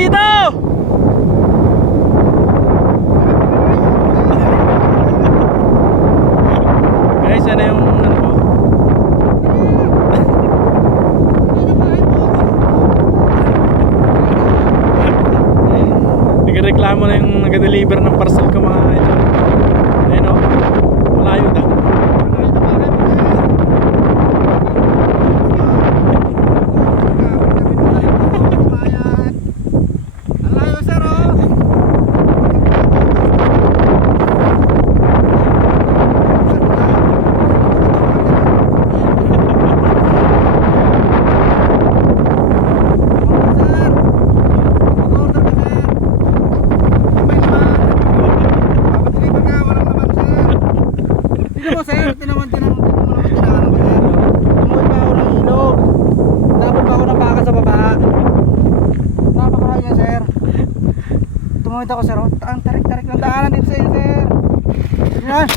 Dito! Guys, ano yung ano ko? Nagreklamo na yung nag-deliver ng parcel ko mga ito. Tingnan mo sir, tinaman tinaman tinaman tinaman ko sir. Tumuod pa ako ng ilog. Dapat pa ako ng baka sa baba. Napakalayo yan sir. Tumuod ako sir. Ang tarik-tarik ng daanan dito sa inyo sir. Yan.